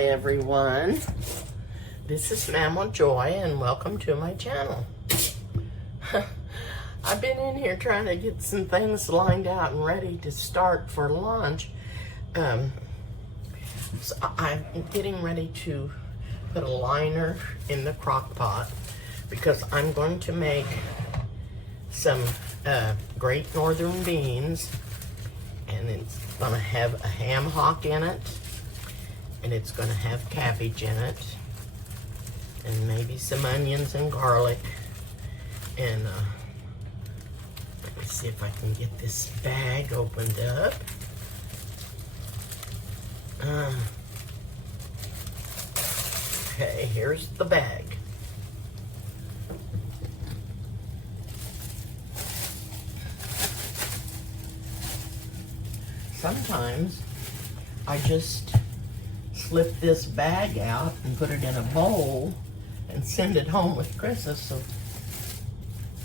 Hi everyone, this is Mama Joy and welcome to my channel. I've been in here trying to get some things lined out and ready to start for lunch. So I'm getting ready to put a liner in the crock pot because I'm going to make some Great Northern beans, and it's going to have a ham hock in it, and it's going to have cabbage in it, and maybe some onions and garlic. And let me see if I can get this bag opened up. Okay, here's the bag. Sometimes I just slip this bag out and put it in a bowl and send it home with Christmas, so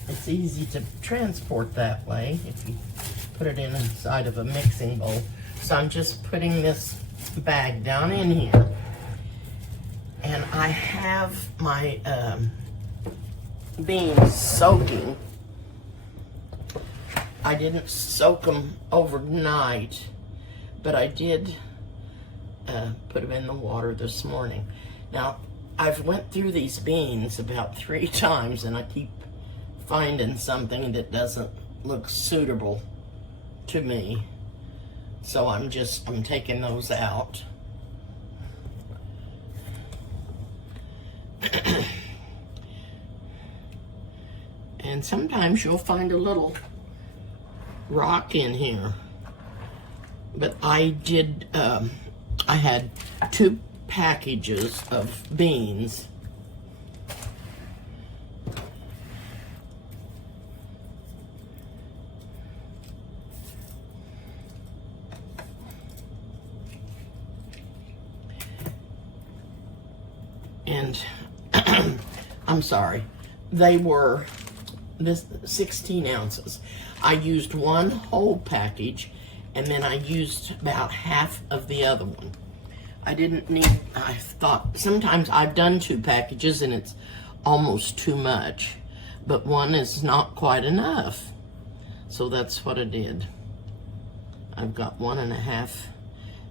it's easy to transport that way if you put it inside of a mixing bowl. So I'm just putting this bag down in here, and I have my beans soaking. I didn't soak them overnight, but I did put them in the water this morning. Now, I've went through these beans about 3 times, and I keep finding something that doesn't look suitable to me. So I'm taking those out. And sometimes you'll find a little rock in here, but I had 2 packages of beans, and I'm sorry, they were this 16 ounces. I used 1 whole package, and then I used about half of the other one. I thought sometimes I've done 2 packages and it's almost too much, but 1 is not quite enough. So that's what I did. I've got 1.5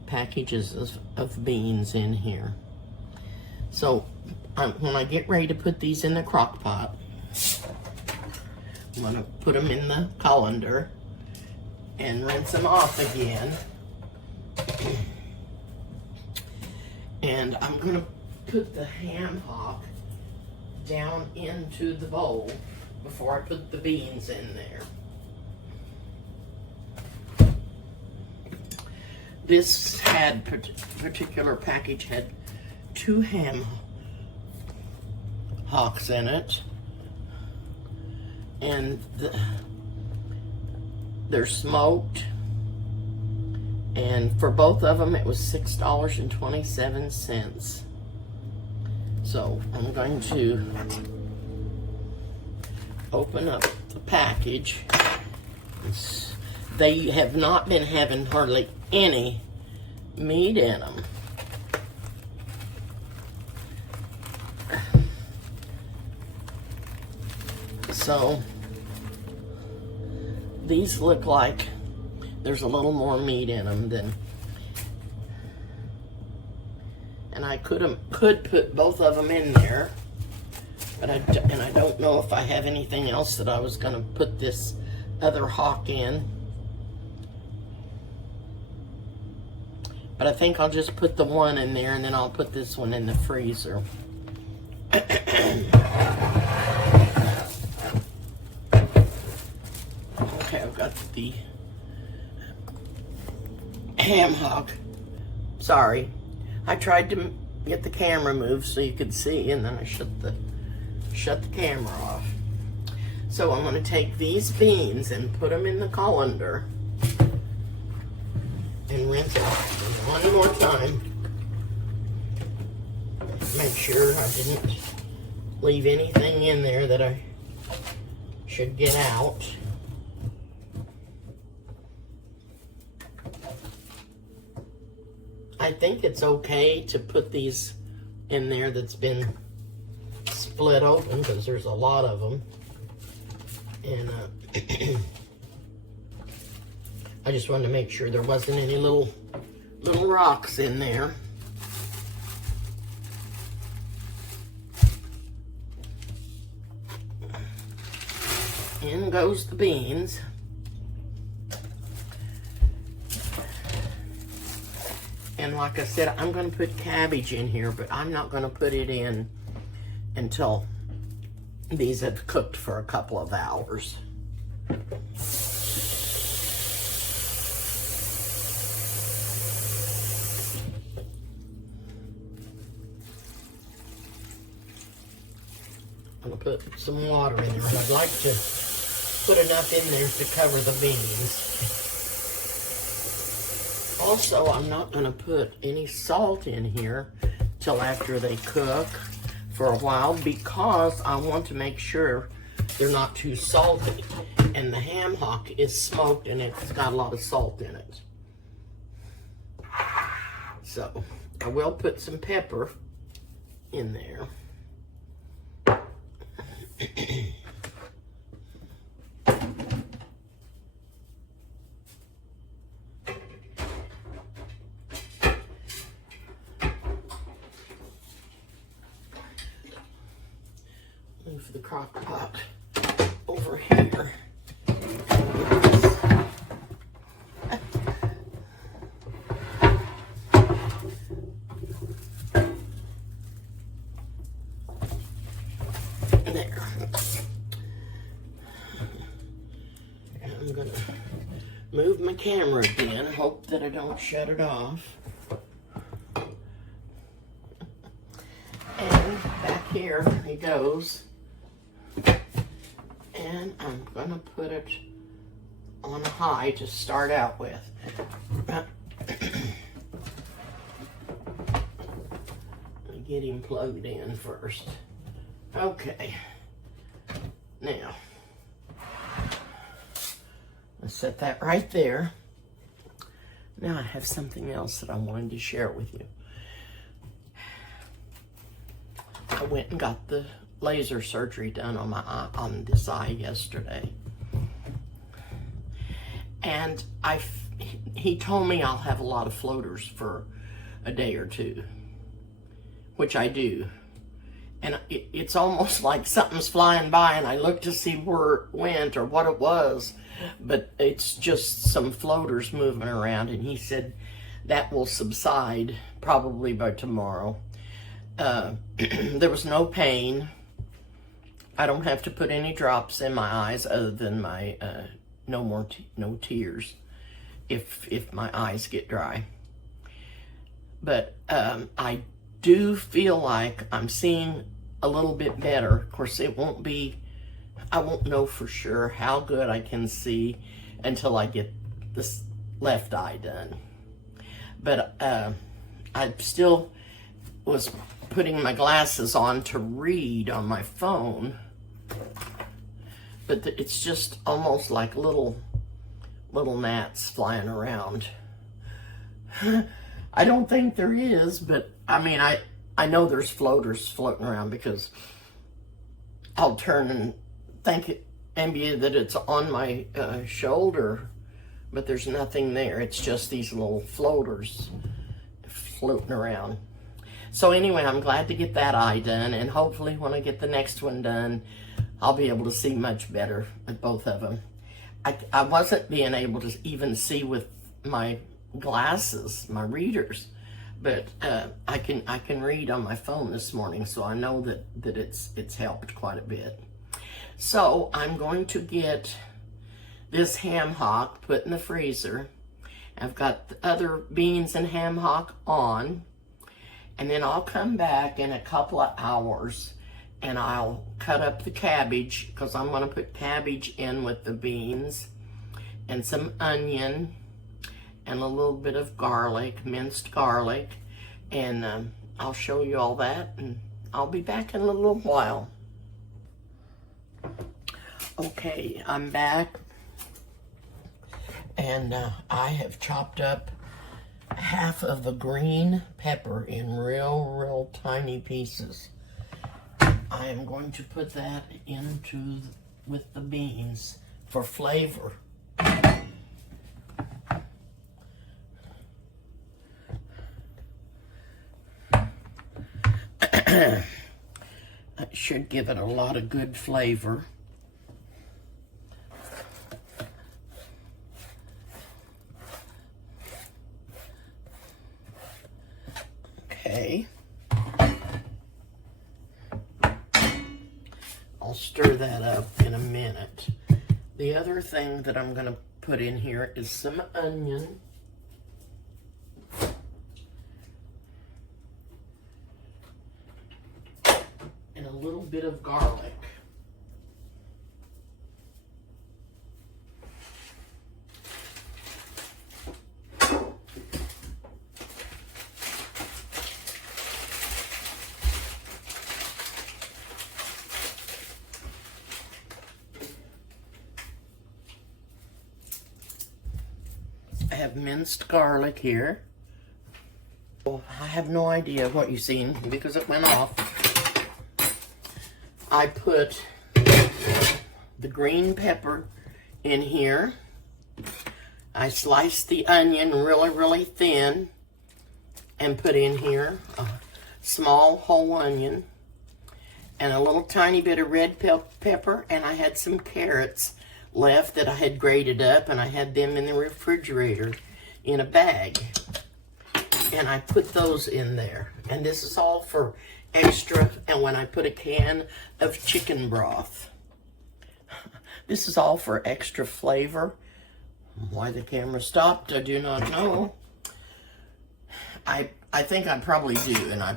packages of beans in here. So when I get ready to put these in the crock pot, I'm going to put them in the colander and rinse them off again. And I'm going to put the ham hock down into the bowl before I put the beans in there. This particular package had 2 ham hocks in it. And they're smoked, and for both of them it was $6.27. So I'm going to open up the package. They have not been having hardly any meat in them. So these look like there's a little more meat in them than, and I could put both of them in there, but I don't know if I have anything else that I was going to put this other hock in. But I think I'll just put the 1 in there, and then I'll put this one in the freezer. Okay, I've got the ham hock. Sorry, I tried to get the camera moved so you could see, and then I shut the camera off. So I'm going to take these beans and put them in the colander and rinse it one more time. Make sure I didn't leave anything in there that I should get out. I think it's okay to put these in there that's been split open, because there's a lot of them. And I just wanted to make sure there wasn't any little rocks in there. In goes the beans. And like I said, I'm going to put cabbage in here, but I'm not going to put it in until these have cooked for a couple of hours. I'm going to put some water in there. I'd like to put enough in there to cover the beans. Also, I'm not going to put any salt in here till after they cook for a while, because I want to make sure they're not too salty. And the ham hock is smoked and it's got a lot of salt in it. So, I will put some pepper in there. Move the crock pot over here. There. I'm gonna move my camera again, hope that I don't shut it off. And back here it goes. And I'm gonna put it on high to start out with. Let me get him plugged in first. Okay. Now, let's set that right there. Now I have something else that I wanted to share with you. I went and got the laser surgery done on my eye, on this eye yesterday, and he told me I'll have a lot of floaters for a day or two, which I do, and it's almost like something's flying by and I look to see where it went or what it was, but it's just some floaters moving around, and he said that will subside probably by tomorrow. There was no pain. I don't have to put any drops in my eyes other than my no tears if my eyes get dry. But I do feel like I'm seeing a little bit better. Of course, I won't know for sure how good I can see until I get this left eye done. But I still was putting my glasses on to read on my phone, but it's just almost like little gnats flying around. I don't think there is, but I mean, I know there's floaters floating around, because I'll turn and think maybe that it's on my shoulder, but there's nothing there. It's just these little floaters floating around. So anyway, I'm glad to get that eye done, and hopefully when I get the next one done, I'll be able to see much better at both of them. I wasn't being able to even see with my glasses, my readers, but I can read on my phone this morning, so I know that it's helped quite a bit. So I'm going to get this ham hock put in the freezer. I've got the other beans and ham hock on. And then I'll come back in a couple of hours and I'll cut up the cabbage, because I'm going to put cabbage in with the beans, and some onion and a little bit of garlic, minced garlic. And I'll show you all that, and I'll be back in a little while. Okay, I'm back, and I have chopped up half of a green pepper in real tiny pieces. I am going to put that with the beans for flavor. That should give it a lot of good flavor. Okay. I'll stir that up in a minute. The other thing that I'm going to put in here is some onion. And a little bit of garlic. I have minced garlic here. Well, I have no idea what you've seen because it went off. I put the green pepper in here. I sliced the onion really thin and put in here a small whole onion and a little tiny bit of red pepper, and I had some carrots left that I had grated up, and I had them in the refrigerator in a bag. And I put those in there. And this is all for extra, and when I put a can of chicken broth. This is all for extra flavor. Why the camera stopped, I do not know. I think I probably do, and I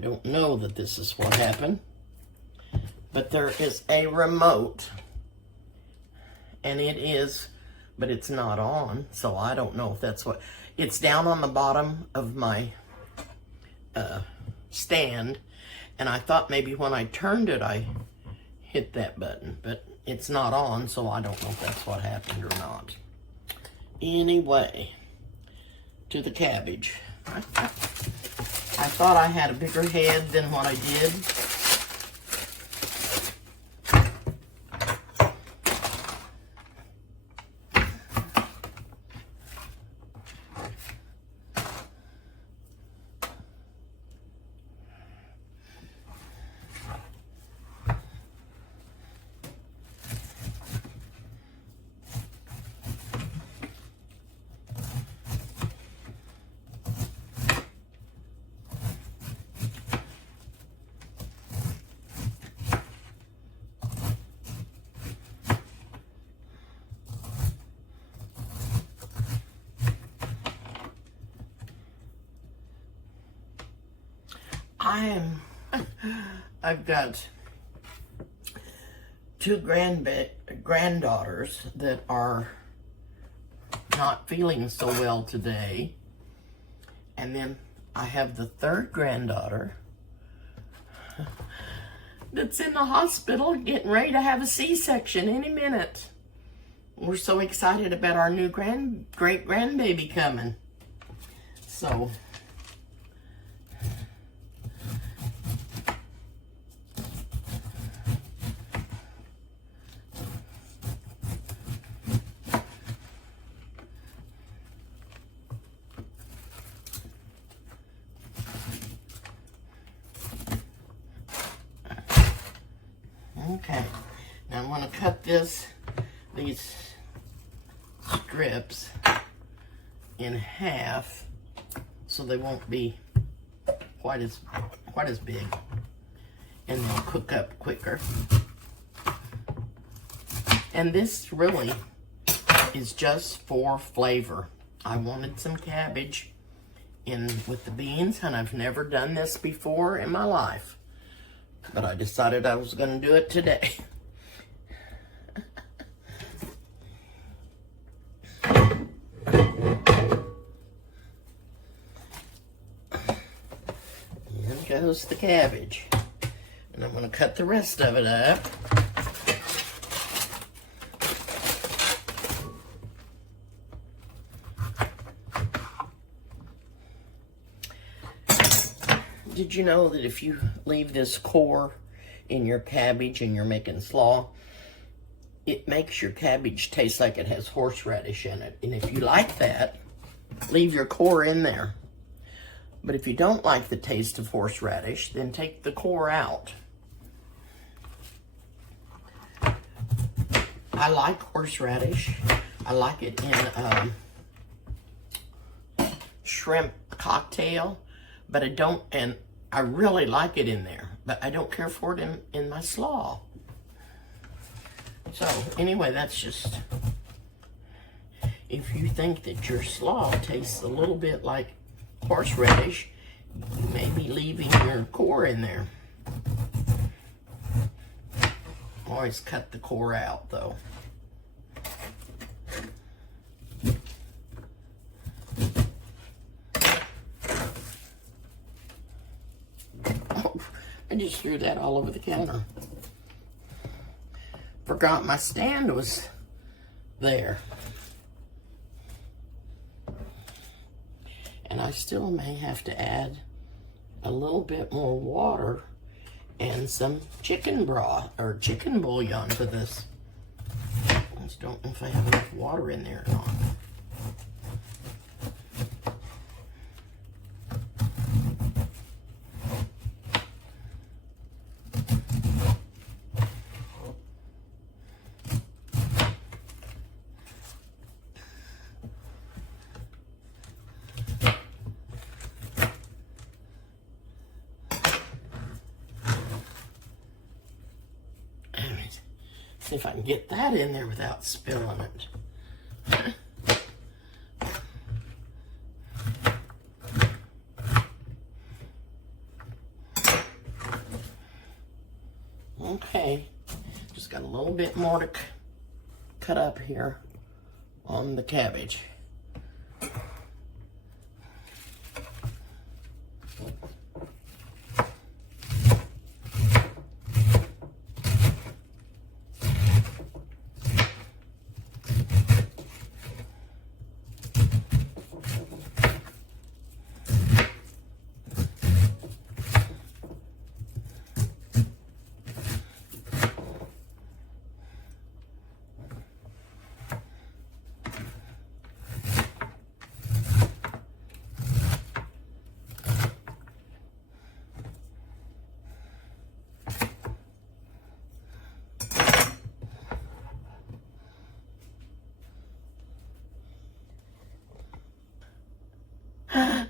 don't know that this is what happened. But there is a remote, and it is, but it's not on, so I don't know if that's what. It's down on the bottom of my stand, and I thought maybe when I turned it, I hit that button, but it's not on, so I don't know if that's what happened or not. Anyway, to the cabbage. I thought I had a bigger head than what I did. I've got two granddaughters that are not feeling so well today. And then I have the third granddaughter that's in the hospital getting ready to have a C-section any minute. We're so excited about our new great grandbaby coming. So okay, now I'm going to cut these strips in half so they won't be quite as big, and they'll cook up quicker. And this really is just for flavor. I wanted some cabbage in with the beans, and I've never done this before in my life. But I decided I was going to do it today. Here goes the cabbage. And I'm going to cut the rest of it up. Did you know that if you leave this core in your cabbage and you're making slaw, it makes your cabbage taste like it has horseradish in it? And if you like that, leave your core in there. But if you don't like the taste of horseradish, then take the core out. I like horseradish. I like it in shrimp cocktail, but I don't, and I really like it in there, but I don't care for it in my slaw. So anyway, that's just, if you think that your slaw tastes a little bit like horseradish, you may be leaving your core in there. Always cut the core out though. Oh, I just threw that all over the counter. Forgot my stand was there. And I still may have to add a little bit more water and some chicken broth or chicken bouillon to this. I just don't know if I have enough water in there or not. See if I can get that in there without spilling it. Okay, just got a little bit more to cut up here on the cabbage.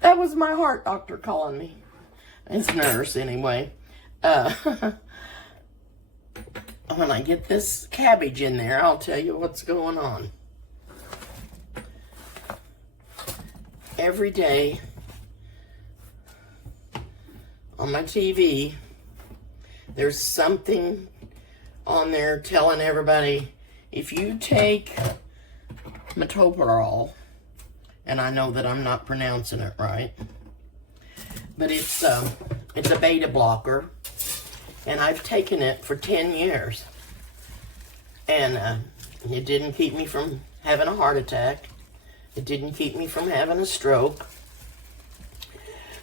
That was my heart doctor calling me. It's nurse anyway. When I get this cabbage in there, I'll tell you what's going on. Every day on my TV, there's something on there telling everybody, if you take metoprolol, and I know that I'm not pronouncing it right, but it's a beta blocker, and I've taken it for 10 years, and it didn't keep me from having a heart attack. It didn't keep me from having a stroke.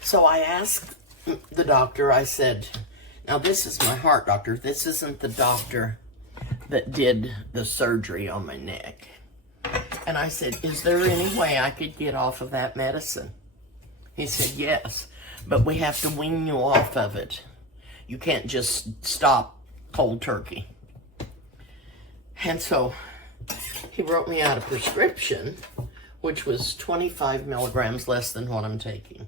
So I asked the doctor, I said, now this is my heart doctor. This isn't the doctor that did the surgery on my neck. And I said, is there any way I could get off of that medicine? He said, yes, but we have to wean you off of it. You can't just stop cold turkey. And so he wrote me out a prescription, which was 25 milligrams less than what I'm taking.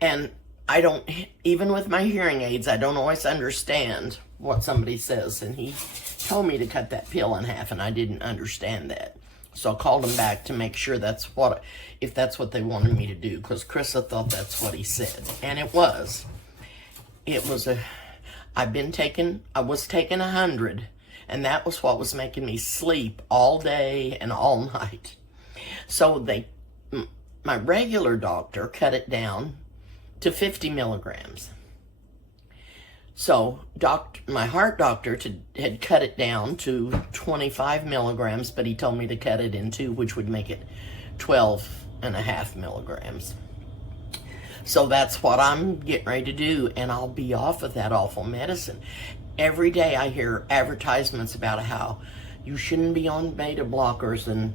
And I don't, even with my hearing aids, I don't always understand what somebody says. And he told me to cut that pill in half, and I didn't understand that. So I called him back to make sure that's what, if that's what they wanted me to do, because Krista thought that's what he said. And it was. It was I was taking 100, and that was what was making me sleep all day and all night. So my regular doctor cut it down to 50 milligrams. So my heart doctor had cut it down to 25 milligrams, but he told me to cut it in two, which would make it 12.5 milligrams. So that's what I'm getting ready to do, and I'll be off of that awful medicine. Every day I hear advertisements about how you shouldn't be on beta blockers, and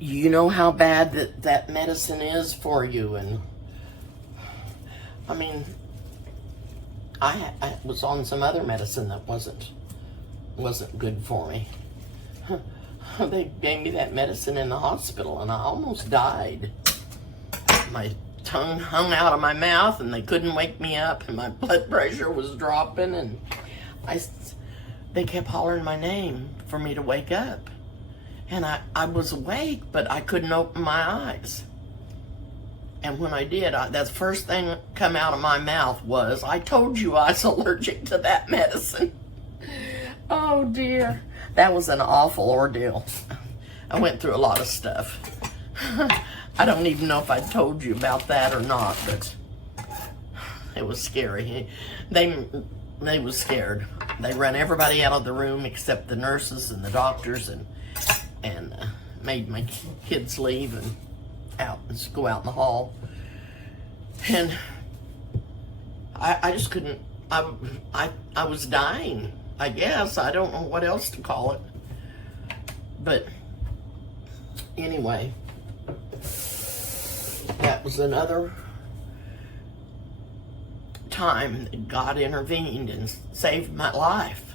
you know how bad that medicine is for you. And I mean, I was on some other medicine that wasn't good for me. They gave me that medicine in the hospital, and I almost died. My tongue hung out of my mouth, and they couldn't wake me up, and my blood pressure was dropping, and they kept hollering my name for me to wake up. And I was awake, but I couldn't open my eyes. And when I did, that first thing that come out of my mouth was, "I told you I was allergic to that medicine." Oh dear. That was an awful ordeal. I went through a lot of stuff. I don't even know if I told you about that or not, but it was scary. They was scared. They ran everybody out of the room except the nurses and the doctors, and made my kids leave and go out in the hall. And I just couldn't. I was dying, I guess. I don't know what else to call it. But anyway, that was another time that God intervened and saved my life.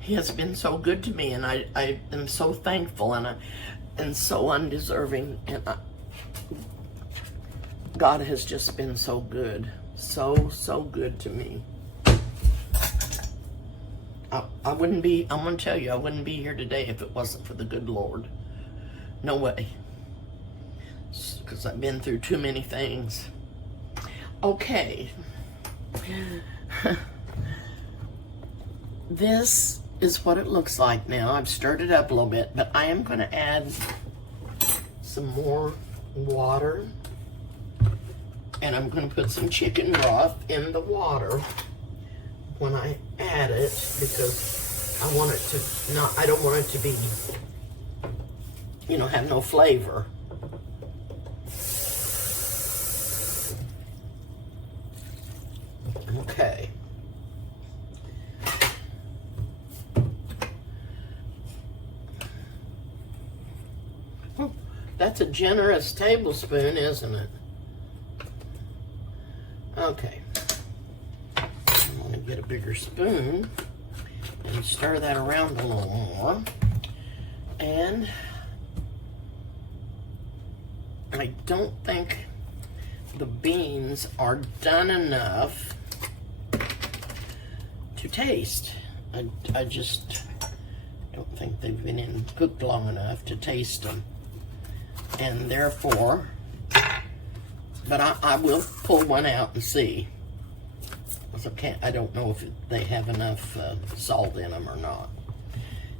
He has been so good to me, and I am so thankful, and so undeserving. And God has just been so good, so good to me. I wouldn't be, I'm going to tell you, I wouldn't be here today if it wasn't for the good Lord. No way. Because I've been through too many things. Okay. This is what it looks like now. I've stirred it up a little bit, but I am going to add some more water. And I'm going to put some chicken broth in the water when I add it, because I want it to not, I don't want it to be, have no flavor. Okay. That's a generous tablespoon, isn't it? Okay. I'm going to get a bigger spoon and stir that around a little more. And I don't think the beans are done enough to taste. I just don't think they've been cooked long enough to taste them. And therefore, but I will pull one out and see. Because I don't know if they have enough salt in them or not.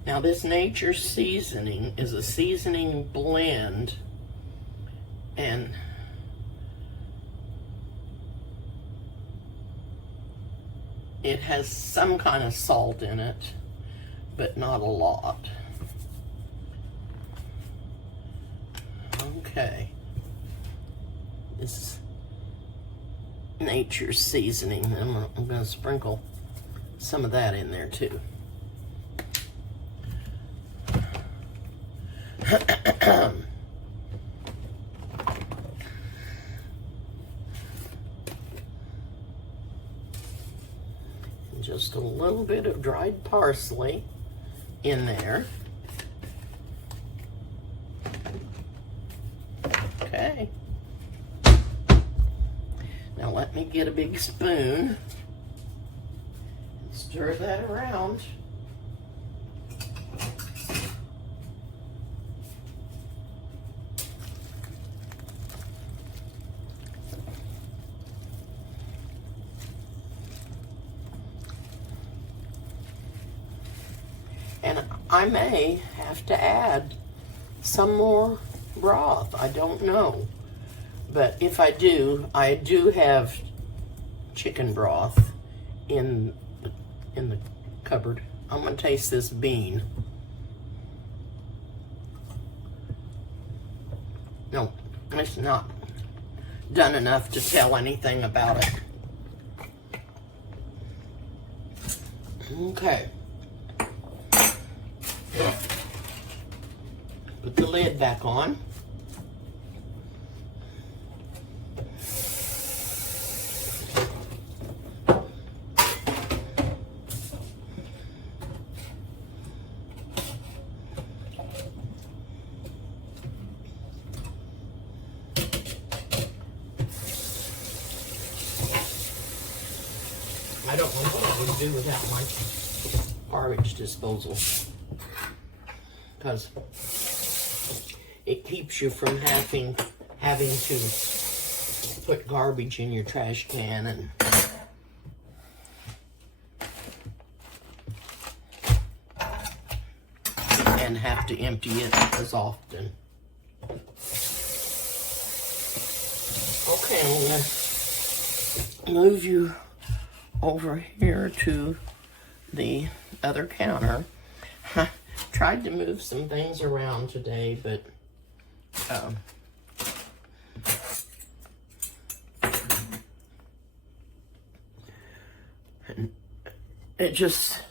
Now this Nature's Seasoning is a seasoning blend, and it has some kind of salt in it, but not a lot. Okay. This is Nature's Seasoning. I'm going to sprinkle some of that in there too. Just a little bit of dried parsley in there. Okay. Now let me get a big spoon and stir that around. And I may have to add some more broth. I don't know. But if I do have chicken broth in the cupboard. I'm going to taste this bean. No, it's not done enough to tell anything about it. Okay. Put the lid back on. I don't know what I would do without my garbage disposal, because it keeps you from having to put garbage in your trash can and have to empty it as often. Okay, I'm gonna move you over here to the other counter. I tried to move some things around today, but it just,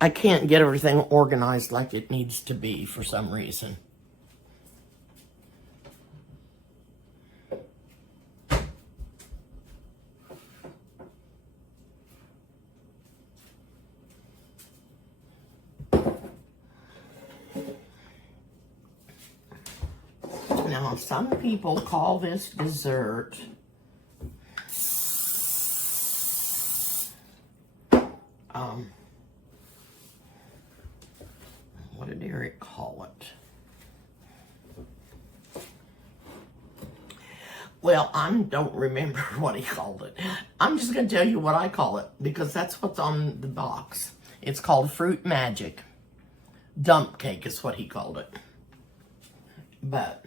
I can't get everything organized like it needs to be for some reason. Now, some people call this dessert what did Eric call it? Well, I don't remember what he called it. I'm just going to tell you what I call it, because that's what's on the box. It's called Fruit Magic. Dump cake is what he called it. But,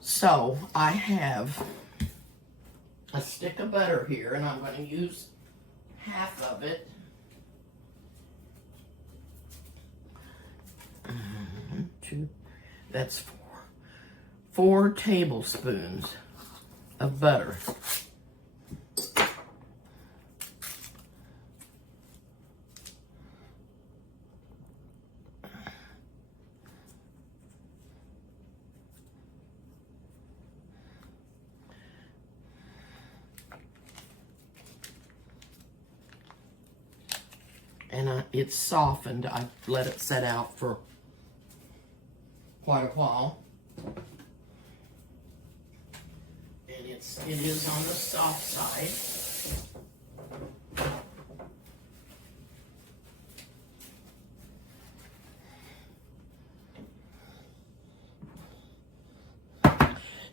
so I have a stick of butter here, and I'm going to use half of it. That's four tablespoons of butter. And it's softened. I let it set out for quite a while. And it is on the soft side.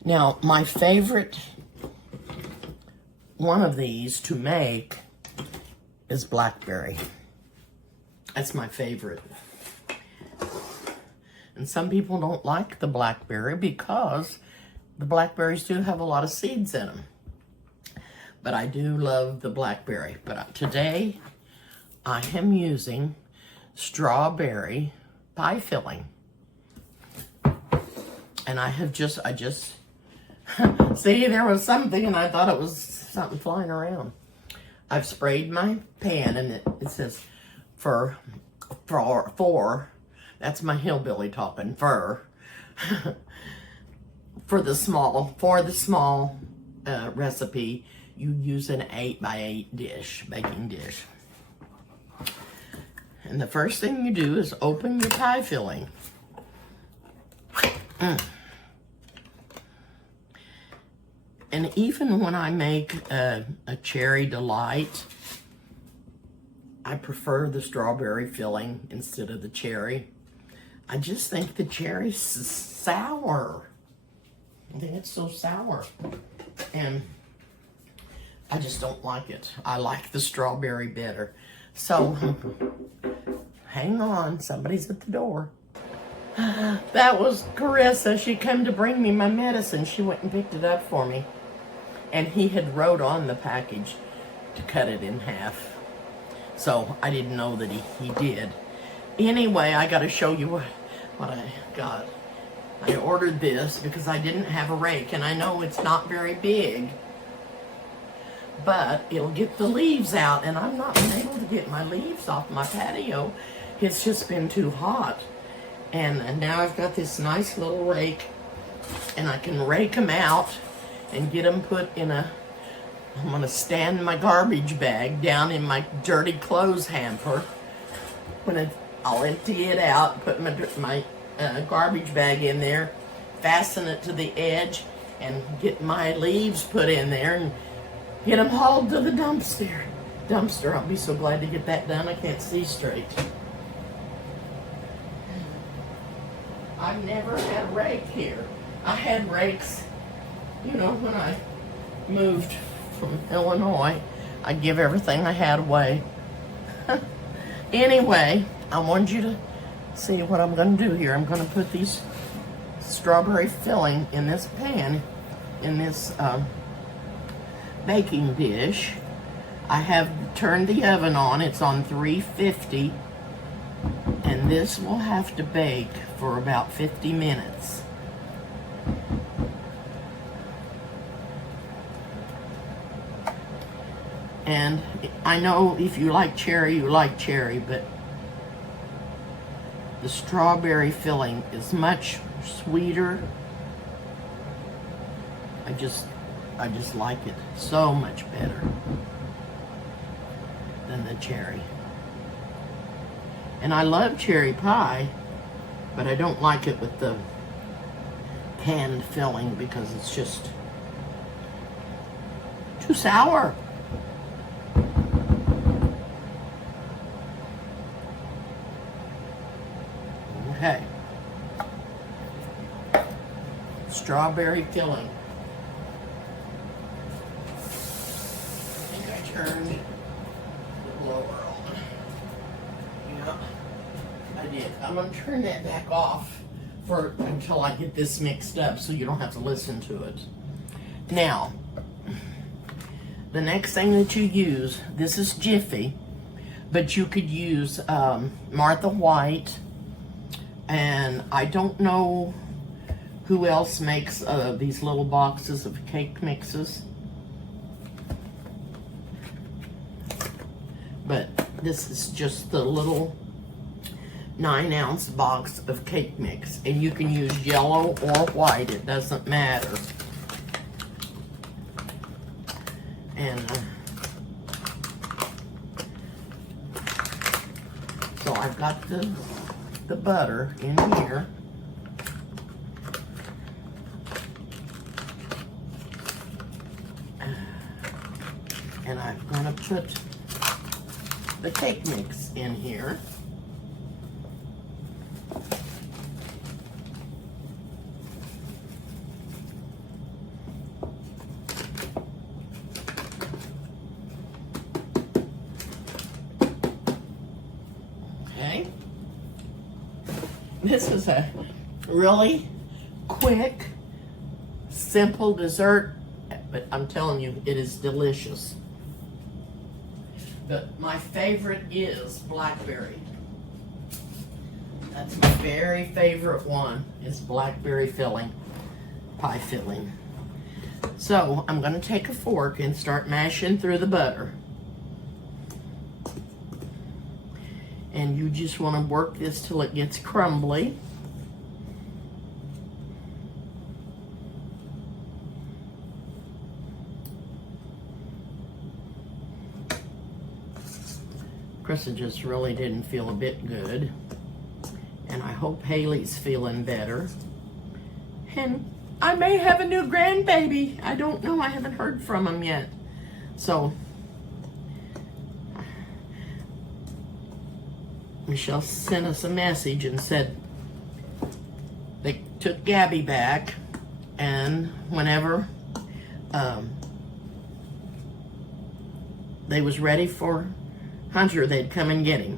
Now, my favorite one of these to make is blackberry. That's my favorite. And some people don't like the blackberry because the blackberries do have a lot of seeds in them. But I do love the blackberry. But today, I am using strawberry pie filling. And I just, see, there was something and I thought it was something flying around. I've sprayed my pan and it says for, that's my hillbilly talking, for the small recipe, you use an 8x8 baking dish. And the first thing you do is open your pie filling. And even when I make a cherry delight, I prefer the strawberry filling instead of the cherry. I just think the cherry's sour. I think it's so sour. And I just don't like it. I like the strawberry better. So, hang on, somebody's at the door. That was Carissa. She came to bring me my medicine. She went and picked it up for me. And he had wrote on the package to cut it in half. So I didn't know that he did. Anyway, I got to show you what I got. I ordered this because I didn't have a rake, and I know it's not very big, but it'll get the leaves out, and I've not been able to get my leaves off my patio. It's just been too hot. And now I've got this nice little rake, and I can rake them out and get them put in a, I'm gonna stand my garbage bag down in my dirty clothes hamper. I'll empty it out, put my garbage bag in there, fasten it to the edge, and get my leaves put in there and get them hauled to the dumpster. I'll be so glad to get that done. I can't see straight. I've never had a rake here. I had rakes, you know, when I moved from Illinois. I'd give everything I had away. Anyway, I want you to see what I'm going to do here. I'm going to put these strawberry filling in this pan, in this baking dish. I have turned the oven on. It's on 350, and this will have to bake for about 50 minutes. And I know if you like cherry, you like cherry, but the strawberry filling is much sweeter. I just like it so much better than the cherry. And I love cherry pie, but I don't like it with the canned filling because it's just too sour. Okay. Strawberry filling. I think I turned the blower on. Yeah, I did. I'm going to turn that back off until I get this mixed up so you don't have to listen to it. Now, the next thing that you use, this is Jiffy, but you could use Martha White, and I don't know who else makes these little boxes of cake mixes. But this is just the little 9-ounce box of cake mix. And you can use yellow or white, it doesn't matter. And so I've got the butter in here. And I'm gonna put the cake mix in here. Okay. This is a really quick, simple dessert, but I'm telling you, it is delicious. But my favorite is blackberry. That's my very favorite one, is blackberry filling, pie filling. So I'm gonna take a fork and start mashing through the butter. And you just wanna work this till it gets crumbly. Krista just really didn't feel a bit good. And I hope Haley's feeling better. And I may have a new grandbaby. I don't know, I haven't heard from him yet. So, Michelle sent us a message and said they took Gabby back, and whenever they was ready for Hunter, they'd come and get him.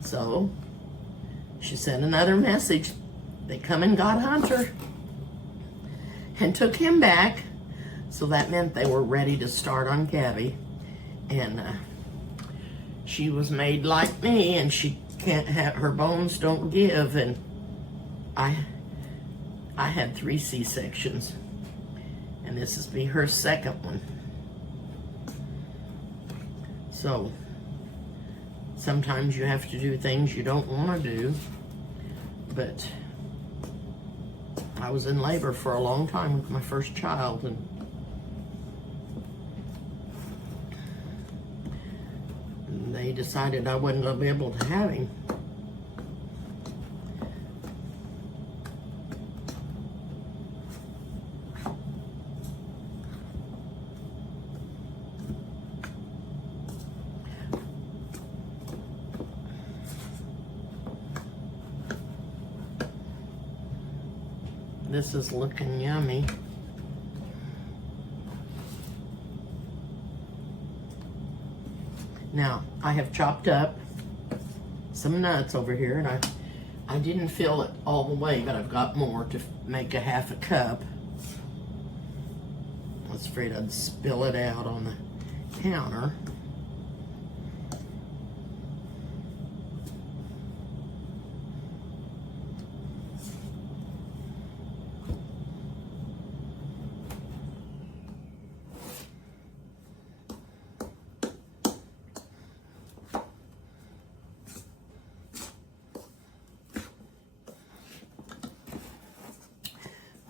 So she sent another message. They come and got Hunter and took him back. So that meant they were ready to start on Gabby. And she was made like me, and she can't have, her bones don't give. And I had 3 C-sections, and this is be her second one. So sometimes you have to do things you don't want to do, but I was in labor for a long time with my first child, and they decided I wasn't going to be able to have him. This is looking yummy. Now, I have chopped up some nuts over here, and I didn't fill it all the way, but I've got more to make a half a cup. I was afraid I'd spill it out on the counter.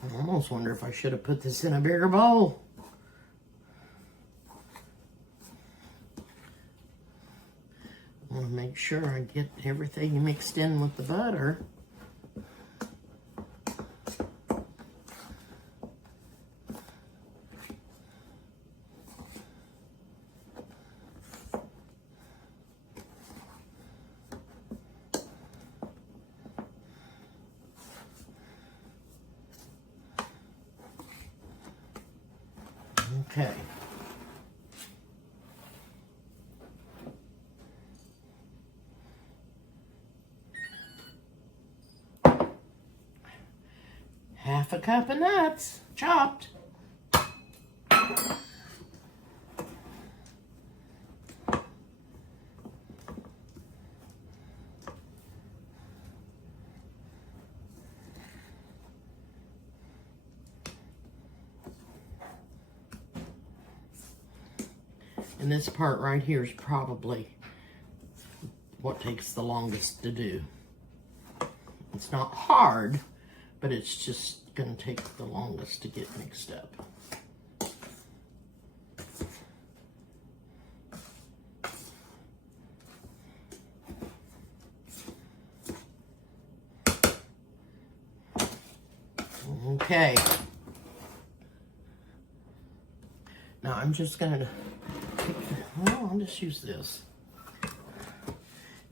I almost wonder if I should have put this in a bigger bowl. I want to make sure I get everything mixed in with the butter. Okay. Half a cup of nuts, chopped. And this part right here is probably what takes the longest to do. It's not hard, but it's just going to take the longest to get mixed up. Okay. Now I'm just going to, well, I'll just use this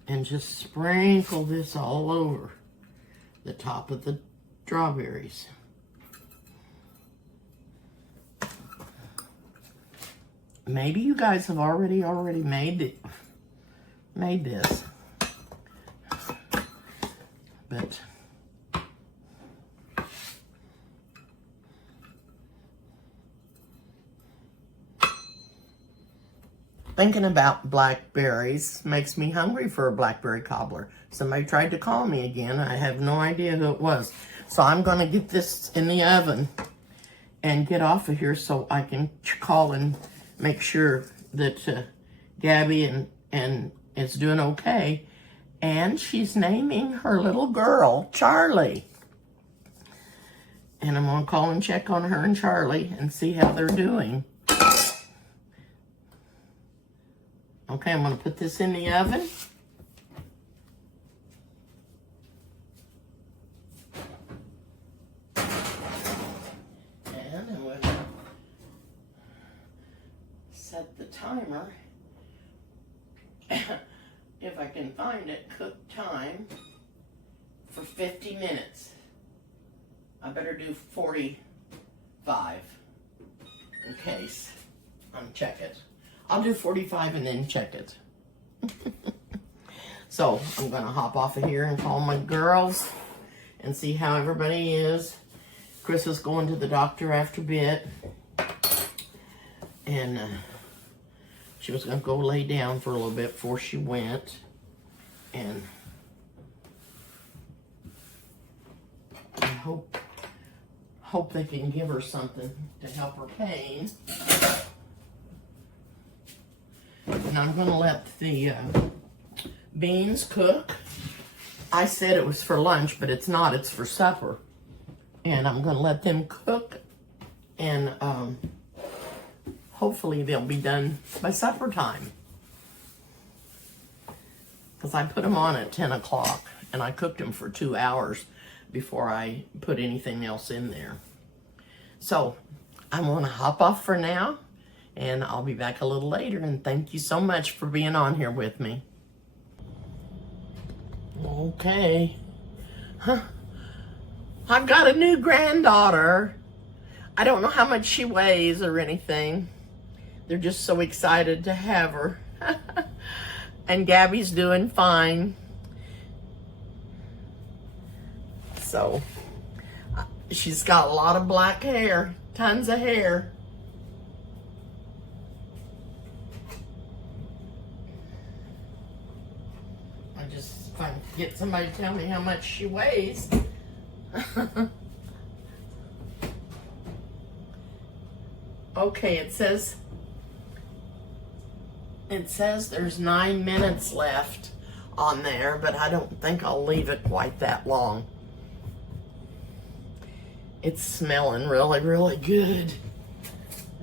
and just sprinkle this all over the top of the strawberries. Maybe you guys have already made this, but thinking about blackberries makes me hungry for a blackberry cobbler. Somebody tried to call me again. I have no idea who it was. So I'm going to get this in the oven and get off of here so I can call and make sure that Gabby and is doing okay. And she's naming her little girl Charlie. And I'm going to call and check on her and Charlie and see how they're doing. Okay, I'm going to put this in the oven. And I'm going to set the timer, if I can find it, cook time, for 50 minutes. I better do 45 in case. Check it. I'll do 45 and then check it. So I'm going to hop off of here and call my girls and see how everybody is. Chris is going to the doctor after a bit. And she was going to go lay down for a little bit before she went. And I hope hope they can give her something to help her pain. And I'm gonna let the beans cook. I said it was for lunch, but it's not, it's for supper. And I'm gonna let them cook, and hopefully they'll be done by supper time. Because I put them on at 10 o'clock, and I cooked them for 2 hours before I put anything else in there. So I'm gonna hop off for now, and I'll be back a little later, and thank you so much for being on here with me. Okay. Huh. I've got a new granddaughter. I don't know how much she weighs or anything. They're just so excited to have her. And Gabby's doing fine. So, she's got a lot of black hair, tons of hair. I just, if I can get somebody to tell me how much she weighs. Okay, it says there's 9 minutes left on there, but I don't think I'll leave it quite that long. It's smelling really, really good.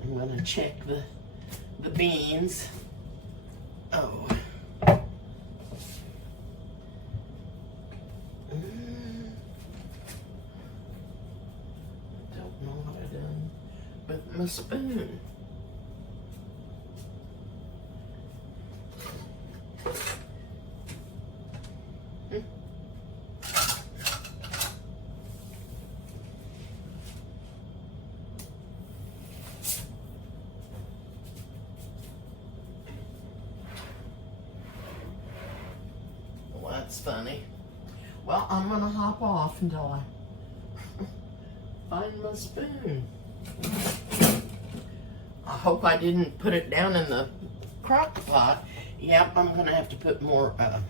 I'm gonna check the beans. Oh. Don't know what I done with my spoon. Well, that's funny. Well, I'm gonna hop off until I find my spoon. I hope I didn't put it down in the crock pot. Yep, I'm gonna have to put more, I'm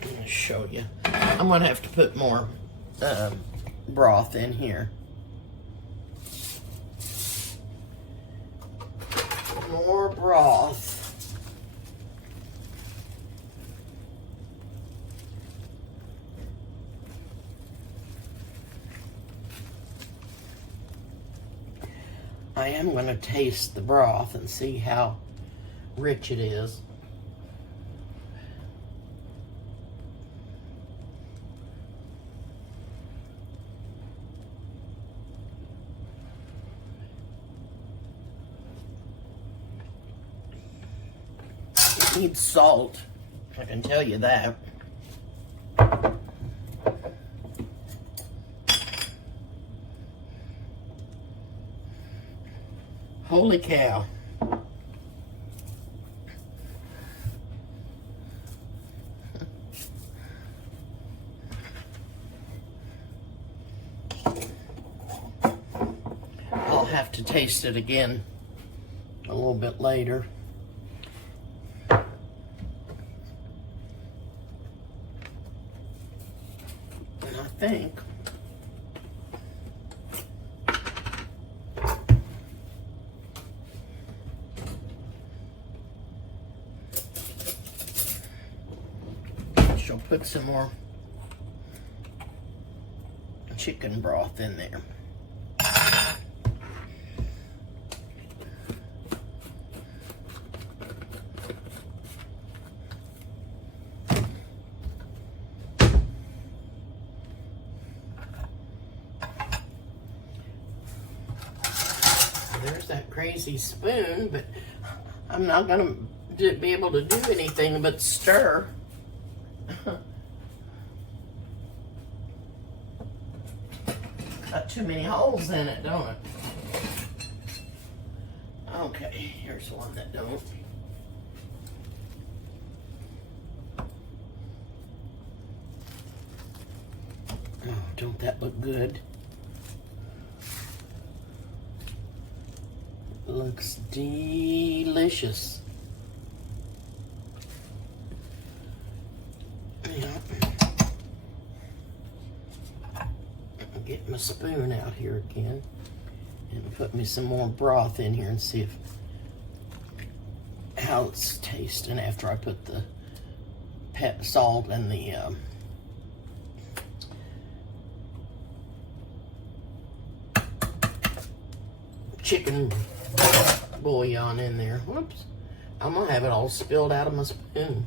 gonna show you. I'm gonna have to put more broth in here. More broth. I am gonna taste the broth and see how rich it is. It needs salt, I can tell you that. Holy cow. I'll have to taste it again a little bit later. And I think she'll put some more chicken broth in there. There's that crazy spoon, but I'm not gonna be able to do anything but stir. Got too many holes in it, don't it? Okay, here's one that don't. Oh, don't that look good? Looks delicious. Yeah. Get my my spoon out here again and put me some more broth in here and see how it's tasting after I put the salt and the chicken bouillon in there. Whoops. I'm gonna have it all spilled out of my spoon.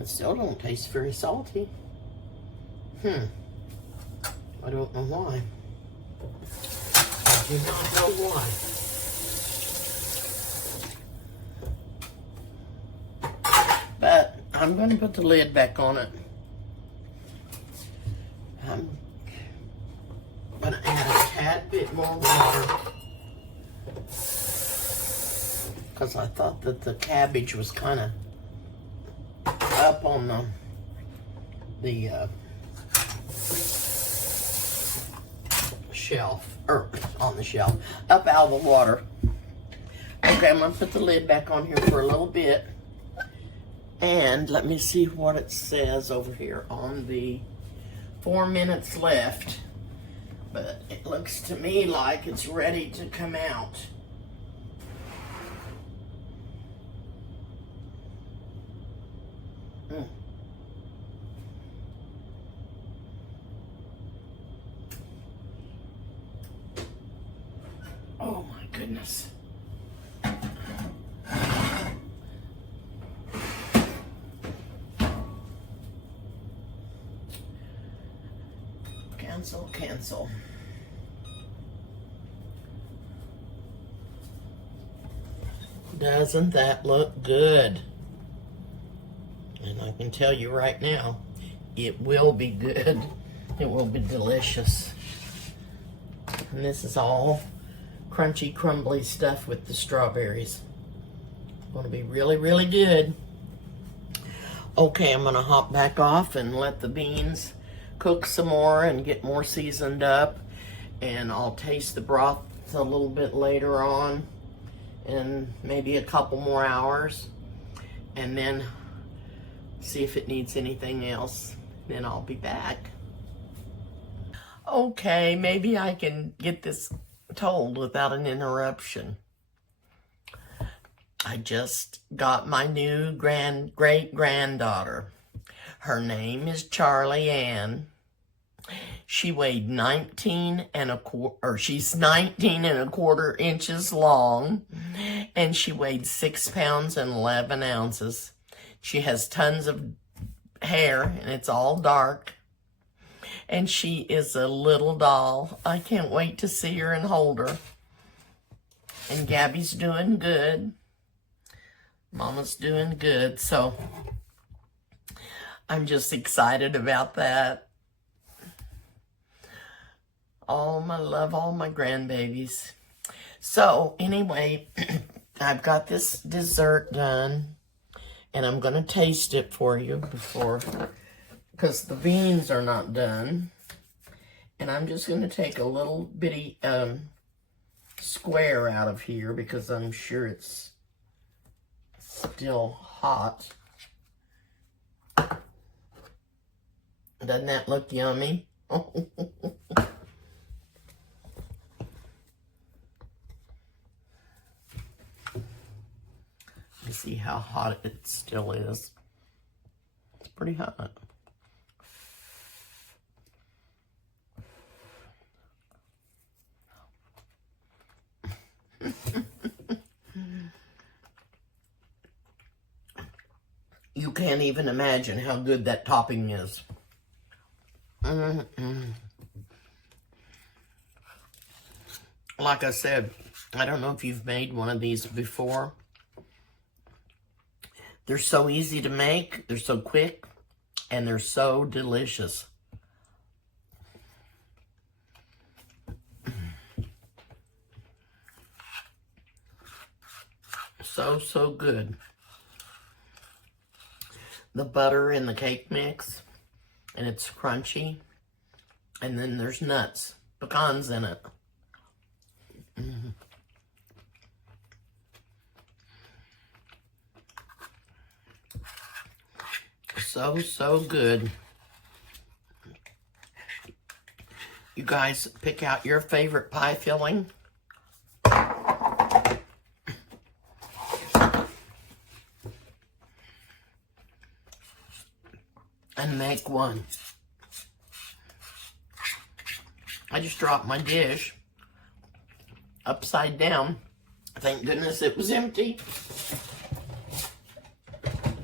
It still don't taste very salty. I don't know why. I do not know why. But I'm going to put the lid back on it. I'm going to add a tad bit more water because I thought that the cabbage was kind of up on the shelf, or on the shelf, up out of the water. Okay, I'm gonna put the lid back on here for a little bit, and let me see what it says over here on the 4 minutes left, but it looks to me like it's ready to come out. Oh my goodness. Cancel. Doesn't that look good? And I can tell you right now, it will be good. It will be delicious. And this is all crunchy, crumbly stuff with the strawberries. Going to be really, really good. Okay, I'm going to hop back off and let the beans cook some more and get more seasoned up. And I'll taste the broth a little bit later on, in maybe a couple more hours. And then see if it needs anything else. Then I'll be back. Okay, maybe I can get this told without an interruption. I just got my new great-granddaughter. Her name is Charlie Ann. She weighed 19 and a quarter, she's 19 and a quarter inches long, and she weighed 6 pounds and 11 ounces. She has tons of hair, and it's all dark. And she is a little doll. I can't wait to see her and hold her. And Gabby's doing good. Mama's doing good. So I'm just excited about that. All my love, all my grandbabies. So anyway, I've got this dessert done. And I'm going to taste it for you because the beans are not done. And I'm just going to take a little bitty square out of here because I'm sure it's still hot. Doesn't that look yummy? Let's see how hot it still is. It's pretty hot. You can't even imagine how good that topping is. Like I said, I don't know if you've made one of these before. They're so easy to make, they're so quick, and they're so delicious. So good. The butter in the cake mix, and it's crunchy, and then there's nuts, pecans in it. so, so good. You guys pick out your favorite pie filling. And make one. I just dropped my dish upside down. Thank goodness it was empty.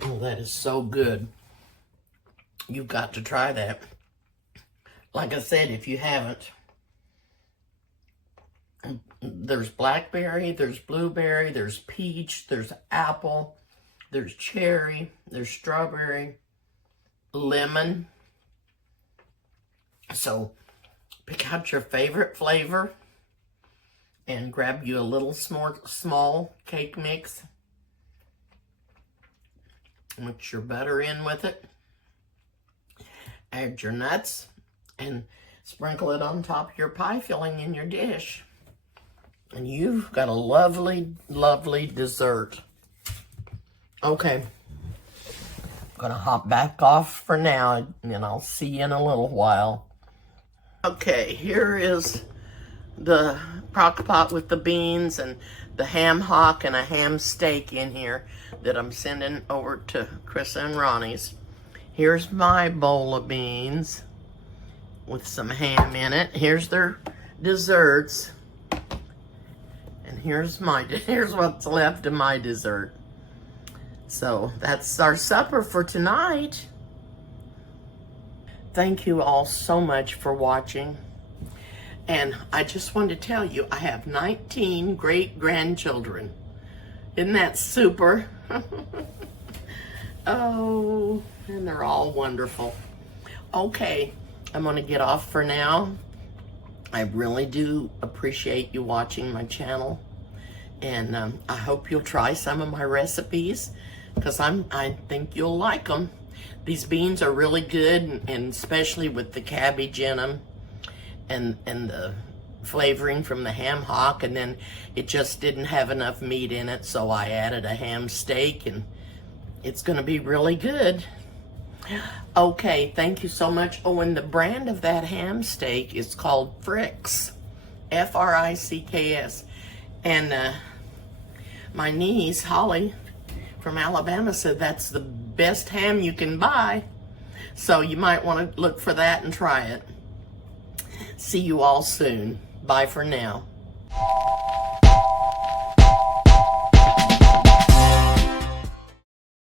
Oh, that is so good. You've got to try that. Like I said, if you haven't, there's blackberry, there's blueberry, there's peach, there's apple, there's cherry, there's strawberry, lemon. So pick out your favorite flavor and grab you a little small cake mix. Mix your butter in with it. Add your nuts and sprinkle it on top of your pie filling in your dish. And you've got a lovely, lovely dessert. Okay. I'm gonna hop back off for now, and I'll see you in a little while. Okay, here is the crock pot with the beans and the ham hock and a ham steak in here that I'm sending over to Chris and Ronnie's. Here's my bowl of beans with some ham in it. Here's their desserts. And here's what's left of my dessert. So that's our supper for tonight. Thank you all so much for watching. And I just wanted to tell you, I have 19 great-grandchildren. Isn't that super? Oh, and they're all wonderful. Okay, I'm gonna get off for now. I really do appreciate you watching my channel. And I hope you'll try some of my recipes, because I think you'll like them. These beans are really good, and especially with the cabbage in them and the flavoring from the ham hock, and then it just didn't have enough meat in it, so I added a ham steak, and it's gonna be really good. Okay, thank you so much. Oh, and the brand of that ham steak is called Fricks, F-R-I-C-K-S. And my niece, Holly, from Alabama, said that's the best ham you can buy. So you might want to look for that and try it. See you all soon. Bye for now.